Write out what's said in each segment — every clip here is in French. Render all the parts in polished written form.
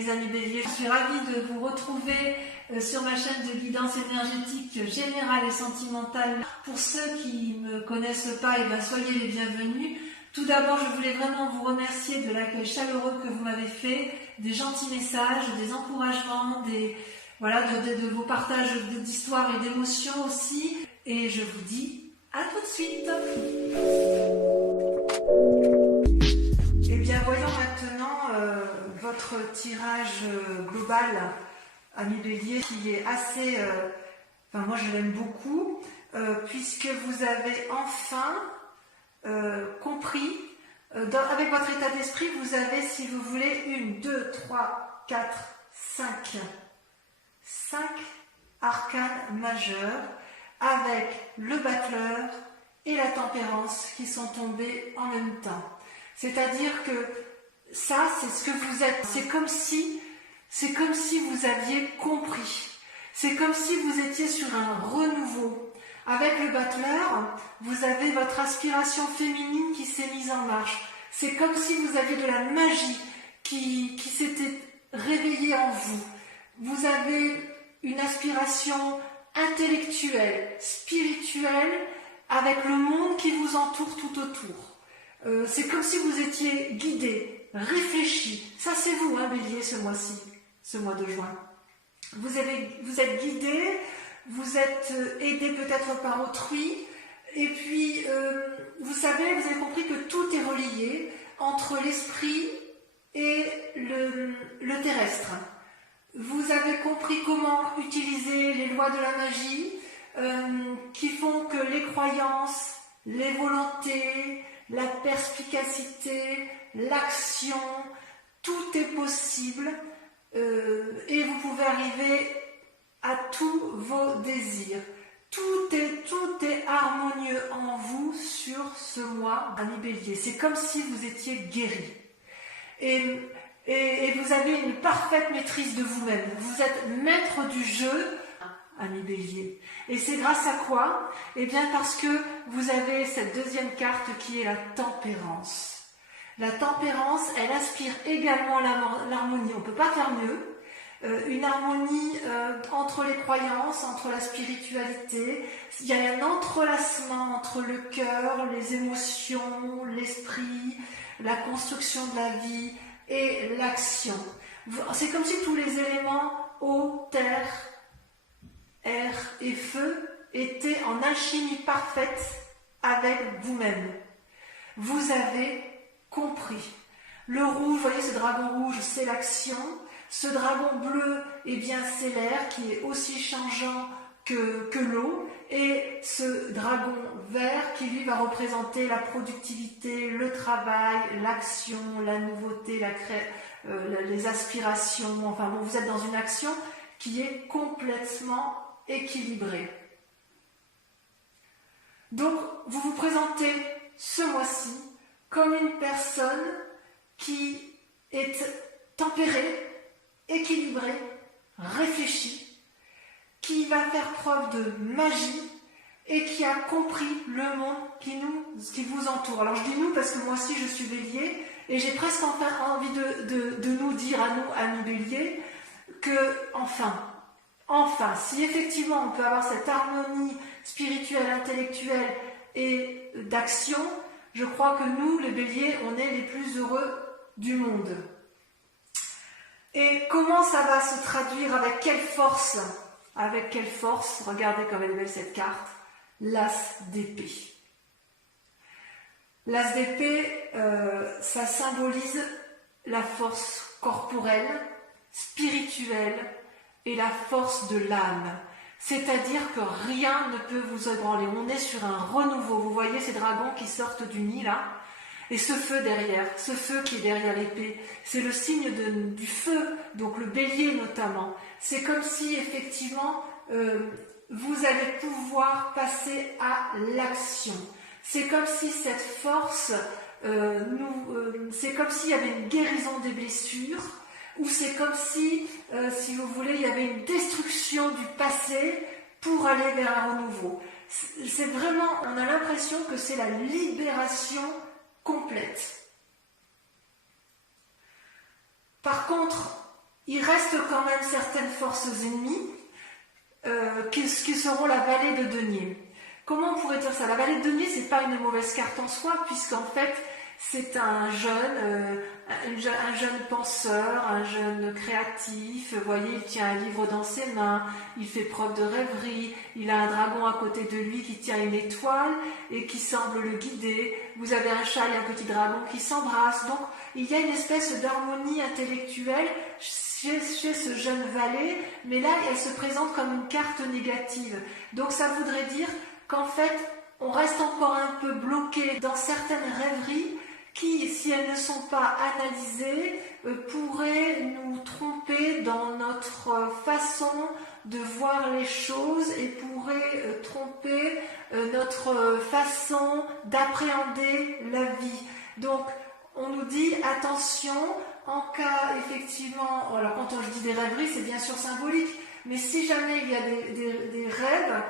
Les amis Bélier, je suis ravie de vous retrouver sur ma chaîne de guidance énergétique générale et sentimentale. Pour ceux qui ne me connaissent pas, soyez les bienvenus. Tout d'abord, je voulais vraiment vous remercier de l'accueil chaleureux que vous m'avez fait, des gentils messages, des encouragements, de vos partages d'histoires et d'émotions aussi. Et je vous dis à tout de suite. Eh bien, voyons maintenant votre tirage global, ami Bélier, qui est assez... moi, je l'aime beaucoup, puisque vous avez enfin compris, avec votre état d'esprit, vous avez, si vous voulez, 1, 2, 3, 4, 5 arcanes majeurs, avec le battleur et la tempérance qui sont tombés en même temps. C'est-à-dire que ça, c'est ce que vous êtes. C'est comme si vous aviez compris. C'est comme si vous étiez sur un renouveau. Avec le battleur, vous avez votre aspiration féminine qui s'est mise en marche. C'est comme si vous aviez de la magie qui s'était réveillée en vous. Vous avez une aspiration intellectuelle, spirituelle, avec le monde qui vous entoure tout autour. C'est comme si vous étiez guidé, réfléchi. Ça, c'est vous, Bélier, ce mois-ci, ce mois de juin. Vous êtes guidé, vous êtes aidé peut-être par autrui, et puis, vous avez compris que tout est relié entre l'esprit et le terrestre. Vous avez compris comment utiliser les lois de la magie qui font que les croyances, les volontés, la perspicacité, l'action, tout est possible et vous pouvez arriver à tous vos désirs. Tout est harmonieux en vous sur ce mois, ami Bélier. C'est comme si vous étiez guéri. Et vous avez une parfaite maîtrise de vous-même. Vous êtes maître du jeu, ami Bélier. Et c'est grâce à quoi? Eh bien parce que vous avez cette deuxième carte qui est la tempérance. La tempérance, elle aspire également l'harmonie. On ne peut pas faire mieux. Une harmonie entre les croyances, entre la spiritualité. Il y a un entrelacement entre le cœur, les émotions, l'esprit, la construction de la vie et l'action. C'est comme si tous les éléments eau, terre, air et feu étaient en alchimie parfaite avec vous-même. Vous avez compris. Le rouge, vous voyez ce dragon rouge, c'est l'action. Ce dragon bleu, c'est l'air qui est aussi changeant que l'eau. Et ce dragon vert qui lui va représenter la productivité, le travail, l'action, la nouveauté, les aspirations. Vous êtes dans une action qui est complètement équilibrée. Donc, vous vous présentez ce mois-ci comme une personne qui est tempérée, équilibrée, réfléchie, qui va faire preuve de magie et qui a compris le monde qui vous entoure. Alors je dis nous parce que moi aussi je suis Bélier et j'ai presque envie de nous dire à nous, amis Bélier, que enfin, si effectivement on peut avoir cette harmonie spirituelle, intellectuelle et d'action, je crois que nous, les Béliers, on est les plus heureux du monde. Et comment ça va se traduire? Avec quelle force? Avec quelle force? Regardez comme elle est belle cette carte. L'as d'épée. L'as d'épée, ça symbolise la force corporelle, spirituelle et la force de l'âme. C'est-à-dire que rien ne peut vous ébranler. On est sur un renouveau. Vous voyez ces dragons qui sortent du nid là? Et ce feu derrière, ce feu qui est derrière l'épée, c'est le signe du feu, donc le bélier notamment. C'est comme si effectivement vous allez pouvoir passer à l'action. C'est comme si cette force, c'est comme s'il y avait une guérison des blessures, ou c'est comme si vous voulez, il y avait une destruction du passé pour aller vers un renouveau. C'est vraiment, on a l'impression que c'est la libération complète. Par contre, il reste quand même certaines forces ennemies qui seront la vallée de denier. Comment on pourrait dire ça? La vallée de denier, c'est pas une mauvaise carte en soi, puisqu'en fait, c'est un jeune penseur, un jeune créatif. Vous voyez, il tient un livre dans ses mains, il fait preuve de rêverie, il a un dragon à côté de lui qui tient une étoile et qui semble le guider. Vous avez un chat et un petit dragon qui s'embrassent. Donc, il y a une espèce d'harmonie intellectuelle chez ce jeune valet, mais là, elle se présente comme une carte négative. Donc, ça voudrait dire qu'en fait, on reste encore un peu bloqué dans certaines rêveries qui, si elles ne sont pas analysées, pourraient nous tromper dans notre façon de voir les choses et pourraient tromper notre façon d'appréhender la vie. Donc, on nous dit attention, en cas effectivement, alors quand je dis des rêveries, c'est bien sûr symbolique, mais si jamais il y a des rêves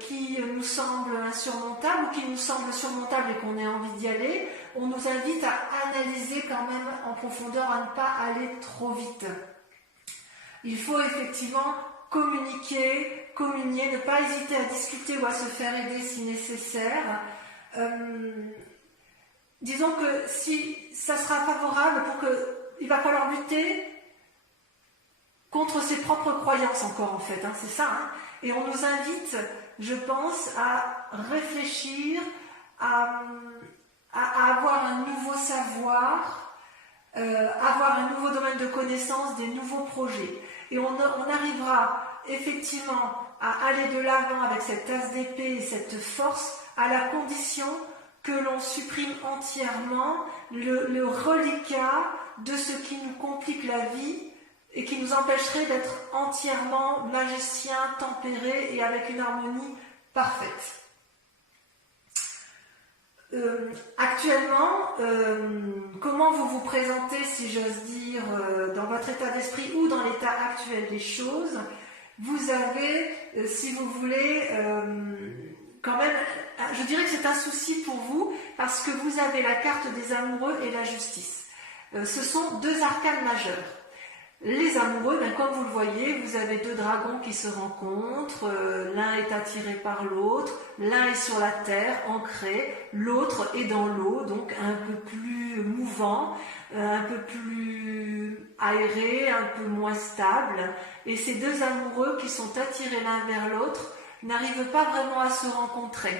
qui nous semblent insurmontables ou qui nous semblent surmontables et qu'on ait envie d'y aller, on nous invite à analyser quand même en profondeur, à ne pas aller trop vite. Il faut effectivement communiquer, communier, ne pas hésiter à discuter ou à se faire aider si nécessaire. Disons que si ça sera favorable il va falloir lutter contre ses propres croyances encore en fait, hein, c'est ça. Hein. Et on nous invite, je pense, à réfléchir, à avoir un nouveau savoir, avoir un nouveau domaine de connaissance, des nouveaux projets. Et on arrivera effectivement à aller de l'avant avec cette tasse d'épée et cette force à la condition que l'on supprime entièrement le reliquat de ce qui nous complique la vie et qui nous empêcherait d'être entièrement magicien, tempéré et avec une harmonie parfaite. Actuellement, comment vous vous présentez, si j'ose dire, dans votre état d'esprit ou dans l'état actuel des choses? Vous avez, si vous voulez, quand même, je dirais que c'est un souci pour vous parce que vous avez la carte des amoureux et la justice. Ce sont deux arcanes majeures. Les amoureux, ben, comme vous le voyez, vous avez deux dragons qui se rencontrent, l'un est attiré par l'autre, l'un est sur la terre, ancré, l'autre est dans l'eau, donc un peu plus mouvant, un peu plus aéré, un peu moins stable. Et ces deux amoureux qui sont attirés l'un vers l'autre n'arrivent pas vraiment à se rencontrer.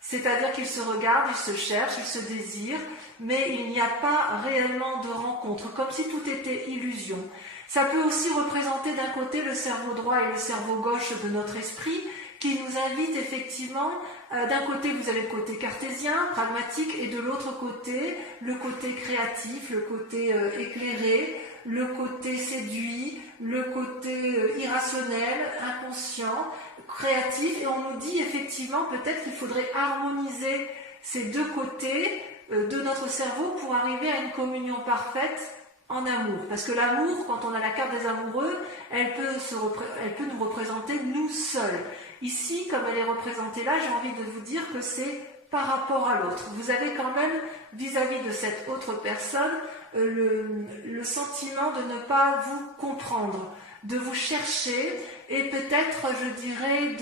C'est-à-dire qu'ils se regardent, ils se cherchent, ils se désirent, mais il n'y a pas réellement de rencontre, comme si tout était illusion. Ça peut aussi représenter d'un côté le cerveau droit et le cerveau gauche de notre esprit, qui nous invite effectivement, d'un côté vous avez le côté cartésien, pragmatique, et de l'autre côté, le côté créatif, le côté éclairé, le côté séduit, le côté irrationnel, inconscient, créatif, et on nous dit effectivement peut-être qu'il faudrait harmoniser ces deux côtés de notre cerveau pour arriver à une communion parfaite en amour. Parce que l'amour, quand on a la carte des amoureux, elle peut nous représenter nous seuls. Ici, comme elle est représentée là, j'ai envie de vous dire que c'est par rapport à l'autre. Vous avez quand même, vis-à-vis de cette autre personne, le sentiment de ne pas vous comprendre, de vous chercher et peut-être, je dirais,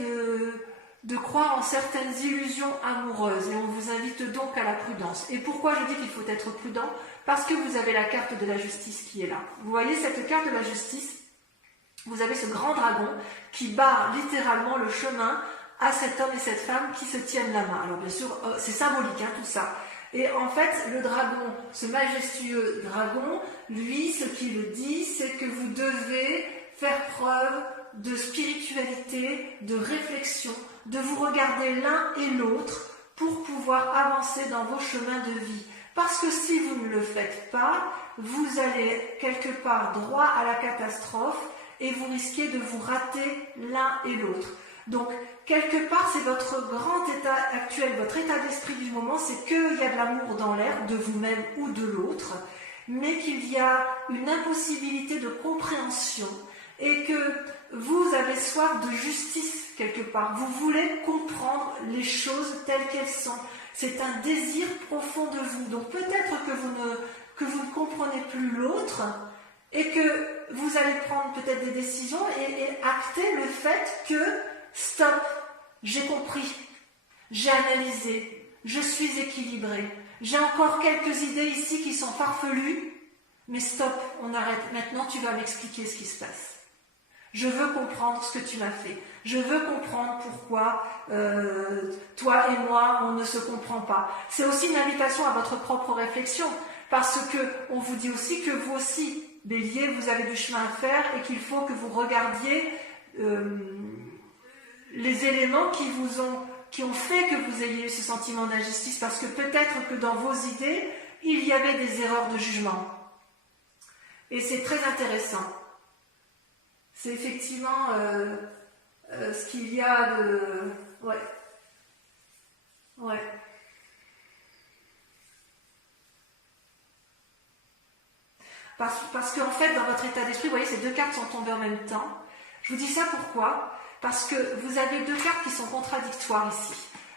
de croire en certaines illusions amoureuses. Et on vous invite donc à la prudence. Et pourquoi je dis qu'il faut être prudent? Parce que vous avez la carte de la justice qui est là. Vous voyez cette carte de la justice? Vous avez ce grand dragon qui barre littéralement le chemin à cet homme et cette femme qui se tiennent la main. Alors bien sûr, c'est symbolique, hein, tout ça. Et en fait, le dragon, ce majestueux dragon, lui, ce qu'il dit, c'est que vous devez faire preuve de spiritualité, de réflexion, de vous regarder l'un et l'autre pour pouvoir avancer dans vos chemins de vie. Parce que si vous ne le faites pas, vous allez quelque part droit à la catastrophe et vous risquez de vous rater l'un et l'autre. Donc, quelque part, c'est votre grand état actuel, votre état d'esprit du moment, c'est qu'il y a de l'amour dans l'air, de vous-même ou de l'autre, mais qu'il y a une impossibilité de compréhension et que vous avez soif de justice quelque part. Vous voulez comprendre les choses telles qu'elles sont. C'est un désir profond de vous. Donc peut-être que vous ne comprenez plus l'autre et que vous allez prendre peut-être des décisions et acter le fait que stop, j'ai compris, j'ai analysé, je suis équilibré, j'ai encore quelques idées ici qui sont farfelues, mais stop, on arrête, maintenant tu vas m'expliquer ce qui se passe. Je veux comprendre ce que tu m'as fait. Je veux comprendre pourquoi toi et moi, on ne se comprend pas. C'est aussi une invitation à votre propre réflexion, parce que on vous dit aussi que vous aussi, Bélier, vous avez du chemin à faire et qu'il faut que vous regardiez les éléments qui ont fait que vous ayez eu ce sentiment d'injustice, parce que peut-être que dans vos idées, il y avait des erreurs de jugement. Et c'est très intéressant. C'est effectivement ce qu'il y a de... Ouais. Ouais. Parce qu'en fait, dans votre état d'esprit, vous voyez, ces deux cartes sont tombées en même temps. Je vous dis ça pourquoi? Parce que vous avez deux cartes qui sont contradictoires ici.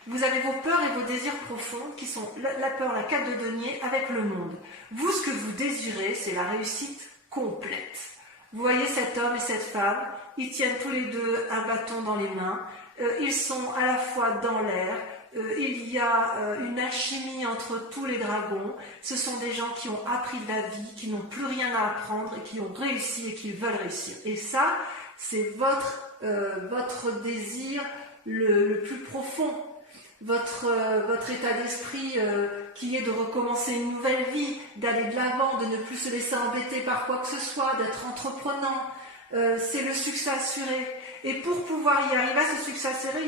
Vous avez vos peurs et vos désirs profonds qui sont la peur, la carte de denier avec le monde. Vous, ce que vous désirez, c'est la réussite complète. Vous voyez cet homme et cette femme, ils tiennent tous les deux un bâton dans les mains, ils sont à la fois dans l'air, il y a une alchimie entre tous les dragons, ce sont des gens qui ont appris de la vie, qui n'ont plus rien à apprendre et qui ont réussi et qui veulent réussir. Et ça, c'est votre désir le plus profond, votre état d'esprit qui est de recommencer une nouvelle vie, d'aller de l'avant, de ne plus se laisser embêter par quoi que ce soit, d'être entreprenant. C'est le succès assuré. Et pour pouvoir y arriver à ce succès assuré,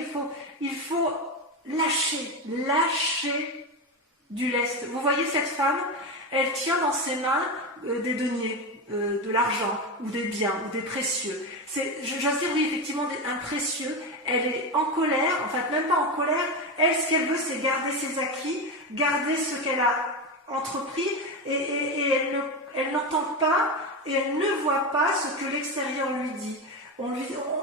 il faut lâcher du lest. Vous voyez cette femme, elle tient dans ses mains des deniers, de l'argent, ou des biens, ou des précieux. J'ose dire, oui, effectivement, un précieux. Elle est en colère, en fait, même pas en colère. Elle, ce qu'elle veut, c'est garder ses acquis, garder ce qu'elle a entrepris, et elle n'entend pas, et elle ne voit pas ce que l'extérieur lui dit.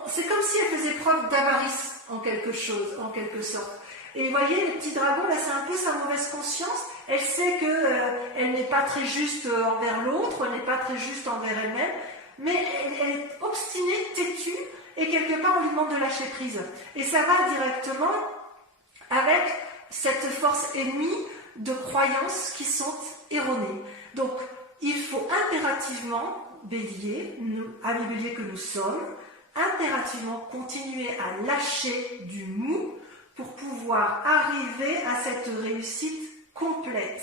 C'est comme si elle faisait preuve d'avarice en quelque sorte. Et vous voyez, le petit dragon, là, c'est un peu sa mauvaise conscience. Elle sait qu'elle n'est pas très juste envers l'autre, elle n'est pas très juste envers elle-même, mais elle est obstinée, têtue, et quelque part, on lui demande de lâcher prise. Et ça va directement avec cette force ennemie de croyances qui sont erronées. Donc, il faut impérativement, Bélier, amis Bélier que nous sommes, impérativement continuer à lâcher du mou pour pouvoir arriver à cette réussite complète.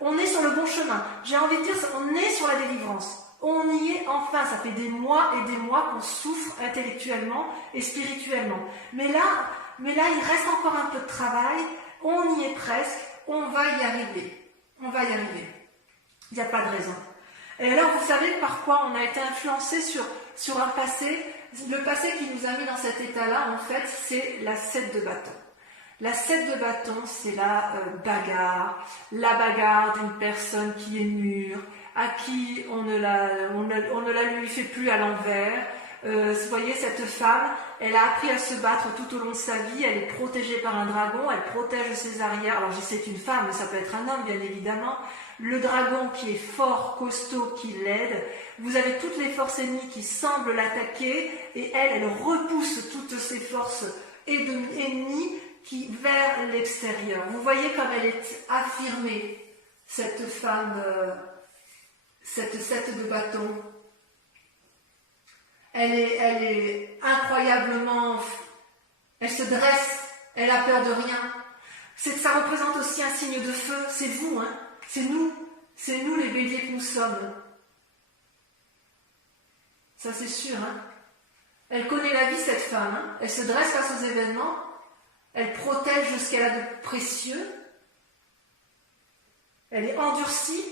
On est sur le bon chemin. J'ai envie de dire, on est sur la délivrance. On y est enfin. Ça fait des mois et des mois qu'on souffre intellectuellement et spirituellement. Mais là, il reste encore un peu de travail. On y est presque. On va y arriver. On va y arriver. Il n'y a pas de raison. Et alors, vous savez par quoi on a été influencé sur un passé. Le passé qui nous a mis dans cet état-là, en fait, c'est la 7 de bâton. La 7 de bâton, c'est la bagarre d'une personne qui est mûre, à qui on ne la lui fait plus à l'envers. Vous voyez, cette femme, elle a appris à se battre tout au long de sa vie, elle est protégée par un dragon, elle protège ses arrières. Alors, je sais qu'une femme, mais ça peut être un homme, bien évidemment. Le dragon qui est fort, costaud, qui l'aide. Vous avez toutes les forces ennemies qui semblent l'attaquer, et elle repousse toutes ces forces ennemies vers l'extérieur. Vous voyez comme elle est affirmée, cette femme, cette 7 de bâton. Elle est incroyablement... Elle se dresse, elle a peur de rien. Ça représente aussi un signe de feu. C'est vous, hein. C'est nous les béliers que nous sommes. Ça c'est sûr, hein. Elle connaît la vie, cette femme, hein. Elle se dresse face aux événements. Elle protège ce qu'elle a de précieux. Elle est endurcie,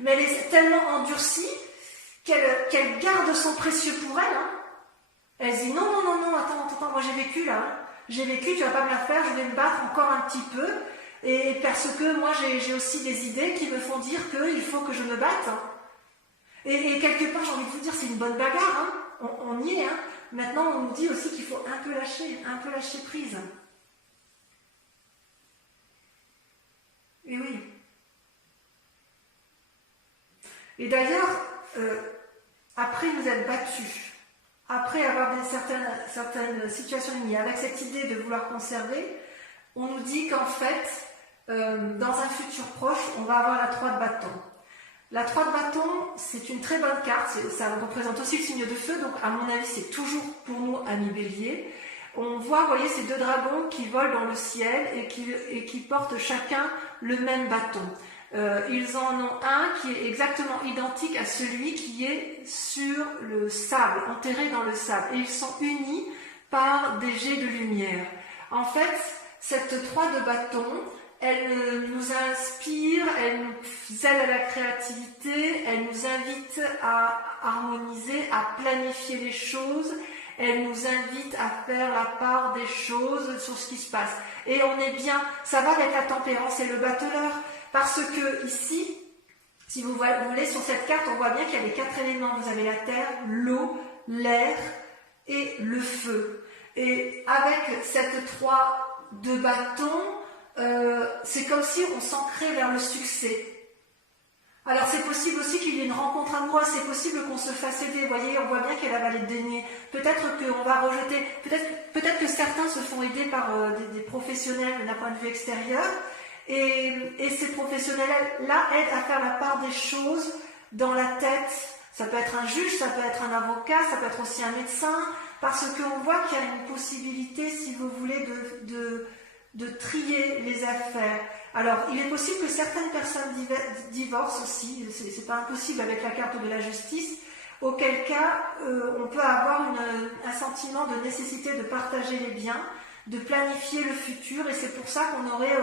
mais elle est tellement endurcie qu'elle garde son précieux pour elle. Hein. Elle se dit non, attends, moi j'ai vécu là. Hein. J'ai vécu, tu vas pas me la faire, je vais me battre encore un petit peu. Et parce que moi j'ai aussi des idées qui me font dire qu'il faut que je me batte. Hein. Et quelque part, j'ai envie de vous dire, c'est une bonne bagarre. Hein. On y est. Hein. Maintenant, on nous dit aussi qu'il faut un peu lâcher prise. Et oui. Et d'ailleurs, après vous êtes battu, après avoir certaines situations liées, avec cette idée de vouloir conserver, on nous dit qu'en fait, dans un futur proche, on va avoir la 3 de bâton. La 3 de bâton, c'est une très bonne carte, ça représente aussi le signe de feu, donc à mon avis, c'est toujours pour nous ami Bélier. On voit, vous voyez, ces 2 dragons qui volent dans le ciel et qui portent chacun le même bâton. Ils en ont un qui est exactement identique à celui qui est sur le sable, enterré dans le sable. Et ils sont unis par des jets de lumière. En fait, cette 3 de bâton, elle nous inspire, elle nous aide à la créativité, elle nous invite à harmoniser, à planifier les choses, elle nous invite à faire la part des choses sur ce qui se passe. Et on est bien, ça va avec la tempérance et le battleur, parce que ici, si vous voulez, sur cette carte, on voit bien qu'il y a les 4 éléments. Vous avez la terre, l'eau, l'air et le feu. Et avec cette 3 de bâton, c'est comme si on s'ancrait vers le succès. Alors c'est possible aussi qu'il y ait une rencontre amoureuse, c'est possible qu'on se fasse aider. Vous voyez, on voit bien qu'il y a la vallée de denier. Peut-être qu'on va rejeter, peut-être que certains se font aider par des professionnels d'un point de vue extérieur. Et ces professionnels-là aident à faire la part des choses dans la tête. Ça peut être un juge, ça peut être un avocat, ça peut être aussi un médecin, parce qu'on voit qu'il y a une possibilité, si vous voulez, de trier les affaires. Alors, il est possible que certaines personnes divorcent aussi, c'est pas impossible avec la carte de la justice, auquel cas on peut avoir un sentiment de nécessité de partager les biens, de planifier le futur, et c'est pour ça qu'on aurait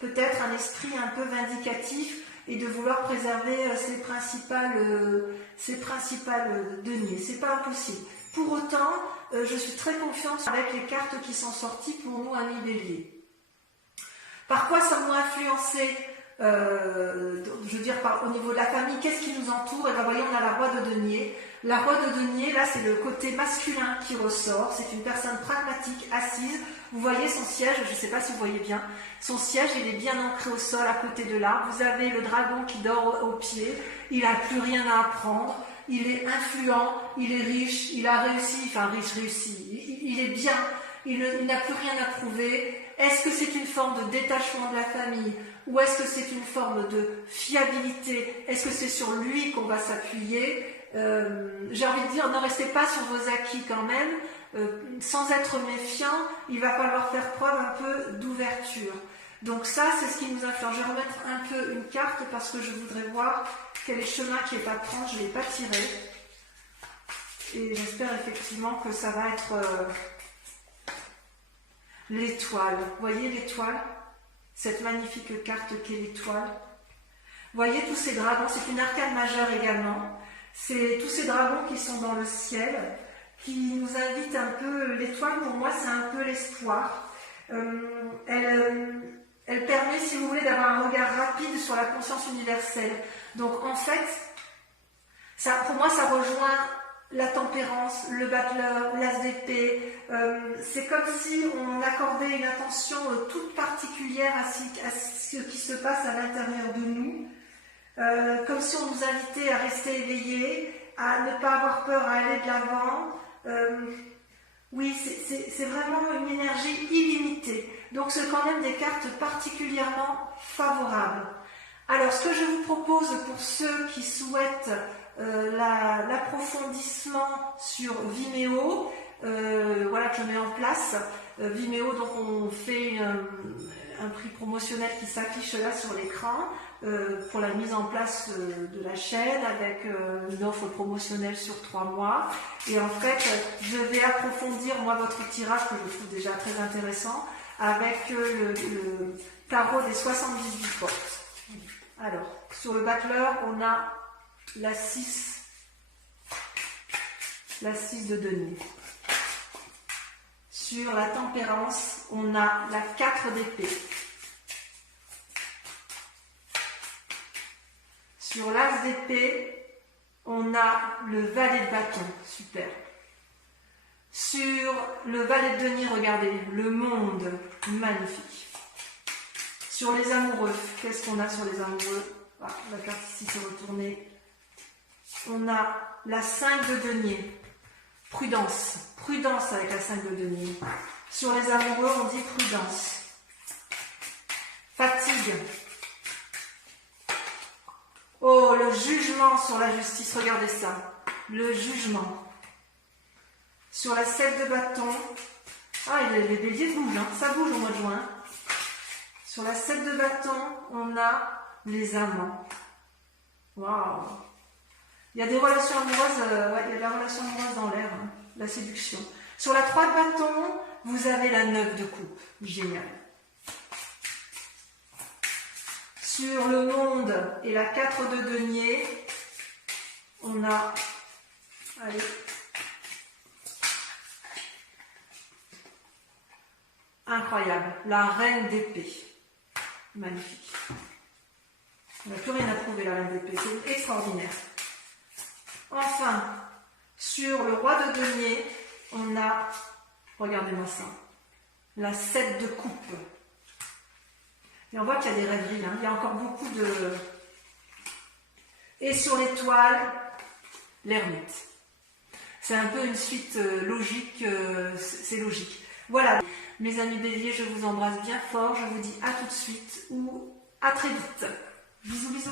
peut-être un esprit un peu vindicatif et de vouloir préserver ses principales deniers. C'est pas impossible. Pour autant, je suis très confiante avec les cartes qui sont sorties pour nous, amis Bélier. Par quoi sommes-nous influencés je veux dire, au niveau de la famille, qu'est-ce qui nous entoure? Et bien, voyez, on a la roi de denier. La roi de denier, là, c'est le côté masculin qui ressort. C'est une personne pragmatique, assise. Vous voyez son siège, je ne sais pas si vous voyez bien. Son siège, il est bien ancré au sol, à côté de l'arbre. Vous avez le dragon qui dort au pied. Il n'a plus rien à apprendre. Il est influent, il est riche, il a réussi, enfin riche, réussi. Il est bien, il n'a plus rien à prouver. Est-ce que c'est une forme de détachement de la famille ou est-ce que c'est une forme de fiabilité? Est-ce que c'est sur lui qu'on va s'appuyer? J'ai envie de dire, ne restez pas sur vos acquis quand même. Sans être méfiant, il va falloir faire preuve un peu d'ouverture. Donc ça, c'est ce qui nous influence. Je vais remettre un peu une carte parce que je voudrais voir quel est le chemin qui est à prendre. Je ne l'ai pas tiré. Et j'espère effectivement que ça va être l'étoile. Vous voyez l'étoile? Cette magnifique carte qu'est l'étoile. Vous voyez tous ces dragons, c'est une arcane majeure également. C'est tous ces dragons qui sont dans le ciel, qui nous invitent un peu. L'étoile, pour moi, c'est un peu l'espoir. Elle permet, si vous voulez, d'avoir un regard rapide sur la conscience universelle. Donc, en fait, pour moi, ça rejoint la tempérance, le battleur, l'as d'épée. C'est comme si on accordait une attention toute particulière à ce qui se passe à l'intérieur de nous. Comme si on nous invitait à rester éveillés, à ne pas avoir peur, à aller de l'avant. Oui, c'est vraiment une énergie illimitée. Donc, c'est quand même des cartes particulièrement favorables. Alors, ce que je vous propose pour ceux qui souhaitent l'approfondissement sur Vimeo, voilà que je mets en place. Vimeo, donc on fait un prix promotionnel qui s'affiche là sur l'écran pour la mise en place de la chaîne avec une offre promotionnelle sur 3 mois. Et en fait, je vais approfondir moi votre tirage que je trouve déjà très intéressant avec le tarot des 78 portes. Alors, sur le battleur, on a la 6 de denier. Sur la tempérance, on a la 4 d'épée. Sur l'as d'épée, on a le valet de bâton. Super. Sur le valet de denier, regardez, le monde, magnifique. Sur les amoureux, qu'est-ce qu'on a sur les amoureux? Ah, la carte ici s'est retournée. on a la 5 de denier. Prudence, prudence avec la 5 de denier. Sur les amoureux, on dit prudence. Fatigue. Oh, le jugement sur la justice, regardez ça. Le jugement. Sur la 7 de bâton, ah, les béliers bougent, hein. Ça bouge au mois de juin. Sur la 7 de bâton, on a les amants. Waouh! Il y a des relations amoureuses, ouais, il y a de la relation amoureuse dans l'air, hein, la séduction. Sur la 3 de bâton, vous avez la 9 de coupe. Génial. Sur le monde et la 4 de denier, on a, allez, incroyable, la reine d'épée. Magnifique. On n'a plus rien à prouver, la reine d'épée, c'est extraordinaire. Enfin, sur le roi de denier, on a, regardez-moi ça, la 7 de coupe. Et on voit qu'il y a des rêveries, hein. Il y a encore beaucoup de... Et sur l'étoile, l'ermite. C'est un peu une suite logique, c'est logique. Voilà, mes amis béliers, je vous embrasse bien fort, je vous dis à tout de suite ou à très vite. Bisous, bisous.